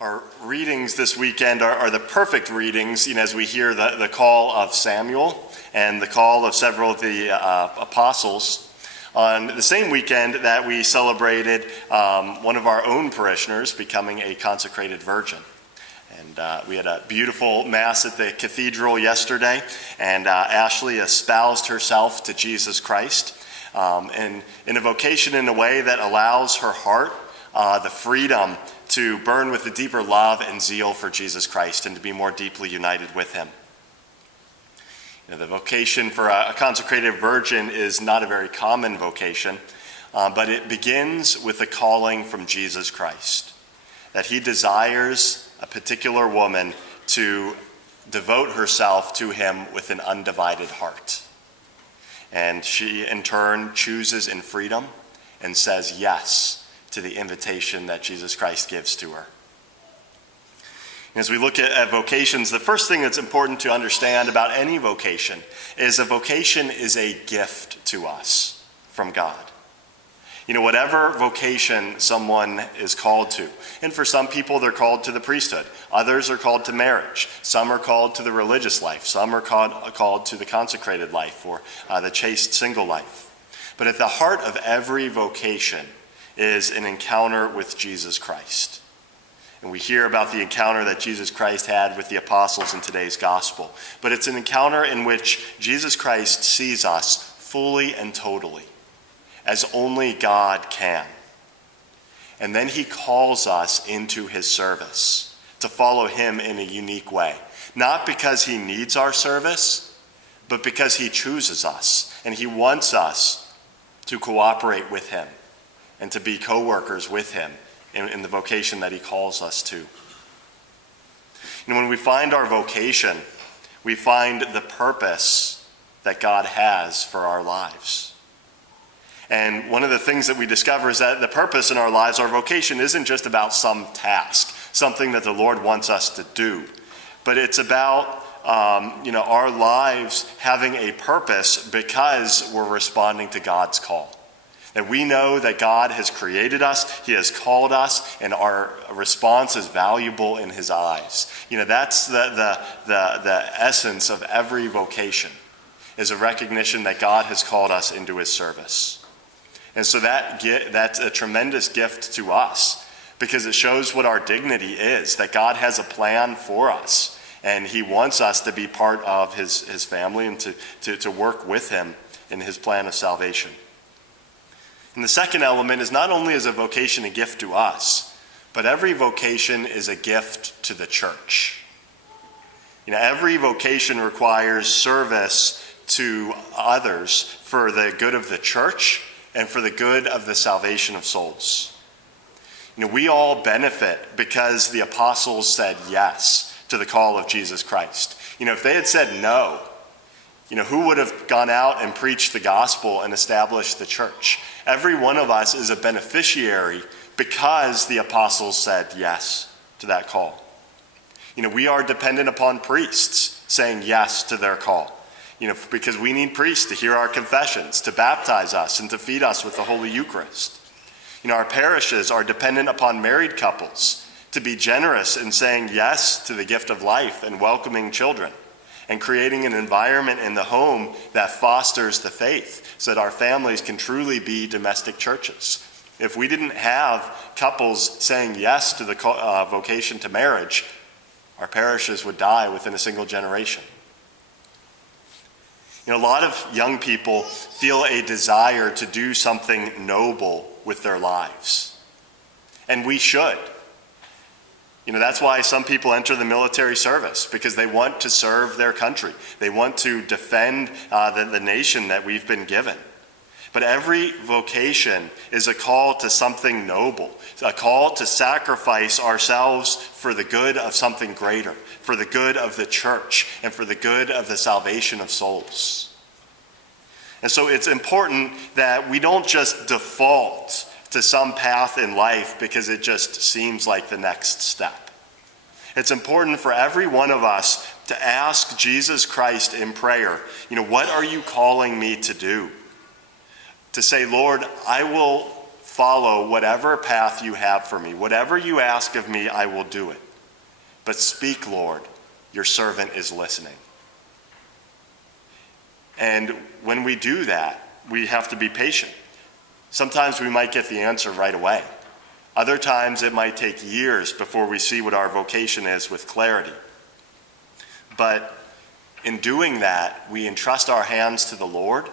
Our readings this weekend are the perfect readings, as we hear the call of Samuel and the call of several of the apostles. On the same weekend that we celebrated one of our own parishioners becoming a consecrated virgin. And we had a beautiful mass at the cathedral yesterday, and Ashley espoused herself to Jesus Christ, and in a vocation in a way that allows her heart the freedom to burn with a deeper love and zeal for Jesus Christ and to be more deeply united with him. The vocation for a consecrated virgin is not a very common vocation, but it begins with a calling from Jesus Christ, that he desires a particular woman to devote herself to him with an undivided heart. And she, in turn, chooses in freedom and says yes to the invitation that Jesus Christ gives to her. As we look at vocations, the first thing that's important to understand about any vocation is a vocation is a gift to us from God. Whatever vocation someone is called to, and for some people they're called to the priesthood, others are called to marriage, some are called to the religious life, some are called to the consecrated life or the chaste single life. But at the heart of every vocation is an encounter with Jesus Christ. And we hear about the encounter that Jesus Christ had with the apostles in today's gospel. But it's an encounter in which Jesus Christ sees us fully and totally, as only God can. And then he calls us into his service, to follow him in a unique way. Not because he needs our service, but because he chooses us, and he wants us to cooperate with him and to be co-workers with him in the vocation that he calls us to. When we find our vocation, we find the purpose that God has for our lives. And one of the things that we discover is that the purpose in our lives, our vocation, isn't just about some task, something that the Lord wants us to do, but it's about our lives having a purpose because we're responding to God's call. That we know that God has created us, he has called us, and our response is valuable in his eyes. That's the essence of every vocation, is a recognition that God has called us into his service. And so that's a tremendous gift to us, because it shows what our dignity is, that God has a plan for us, and he wants us to be part of his family and to work with him in his plan of salvation. And the second element is not only is a vocation a gift to us, but every vocation is a gift to the church. Every vocation requires service to others for the good of the church and for the good of the salvation of souls. We all benefit because the apostles said yes to the call of Jesus Christ. If they had said no, who would have gone out and preached the gospel and established the church? Every one of us is a beneficiary because the apostles said yes to that call. We are dependent upon priests saying yes to their call, because we need priests to hear our confessions, to baptize us, and to feed us with the Holy Eucharist. Our parishes are dependent upon married couples to be generous in saying yes to the gift of life and welcoming children, and creating an environment in the home that fosters the faith so that our families can truly be domestic churches. If we didn't have couples saying yes to the vocation to marriage, our parishes would die within a single generation. A lot of young people feel a desire to do something noble with their lives. And we should. That's why some people enter the military service, because they want to serve their country. They want to defend the nation that we've been given. But every vocation is a call to something noble, a call to sacrifice ourselves for the good of something greater, for the good of the church, and for the good of the salvation of souls. And so it's important that we don't just default to some path in life because it just seems like the next step. It's important for every one of us to ask Jesus Christ in prayer, what are you calling me to do? To say, Lord, I will follow whatever path you have for me. Whatever you ask of me, I will do it. But speak, Lord, your servant is listening. And when we do that, we have to be patient. Sometimes we might get the answer right away. Other times it might take years before we see what our vocation is with clarity. But in doing that, we entrust our hands to the Lord,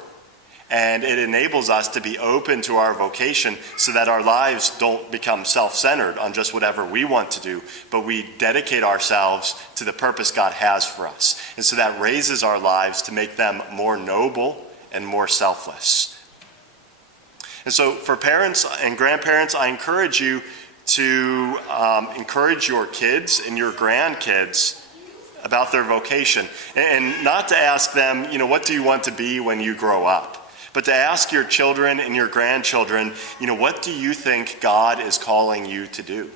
and it enables us to be open to our vocation so that our lives don't become self-centered on just whatever we want to do, but we dedicate ourselves to the purpose God has for us. And so that raises our lives to make them more noble and more selfless. And so for parents and grandparents, I encourage you to encourage your kids and your grandkids about their vocation, and not to ask them, what do you want to be when you grow up? But to ask your children and your grandchildren, what do you think God is calling you to do?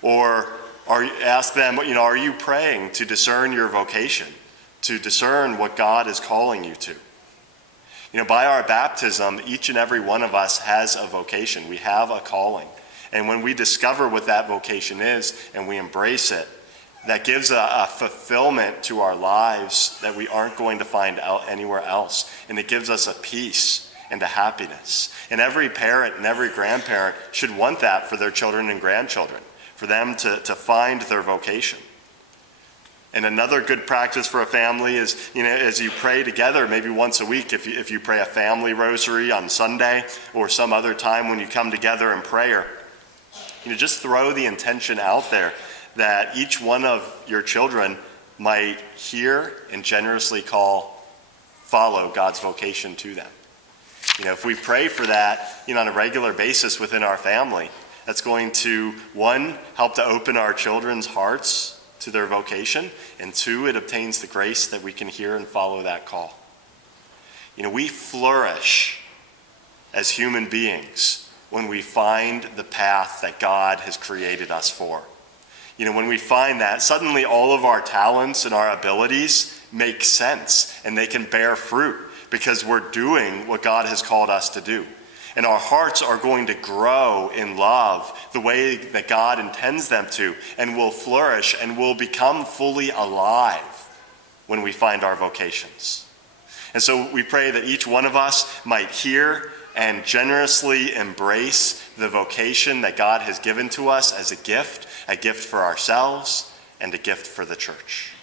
Or ask them, are you praying to discern your vocation, to discern what God is calling you to? By our baptism, each and every one of us has a vocation. We have a calling. And when we discover what that vocation is and we embrace it, that gives a fulfillment to our lives that we aren't going to find out anywhere else. And it gives us a peace and a happiness. And every parent and every grandparent should want that for their children and grandchildren, for them to find their vocation. And another good practice for a family is, as you pray together, maybe once a week, if you pray a family rosary on Sunday or some other time when you come together in prayer, just throw the intention out there that each one of your children might hear and generously follow God's vocation to them. If we pray for that, on a regular basis within our family, that's going to, one, help to open our children's hearts to their vocation, and two, it obtains the grace that we can hear and follow that call. We flourish as human beings when we find the path that God has created us for. When we find that, suddenly all of our talents and our abilities make sense and they can bear fruit because we're doing what God has called us to do. And our hearts are going to grow in love the way that God intends them to, and will flourish and will become fully alive when we find our vocations. And so we pray that each one of us might hear and generously embrace the vocation that God has given to us as a gift for ourselves and a gift for the church.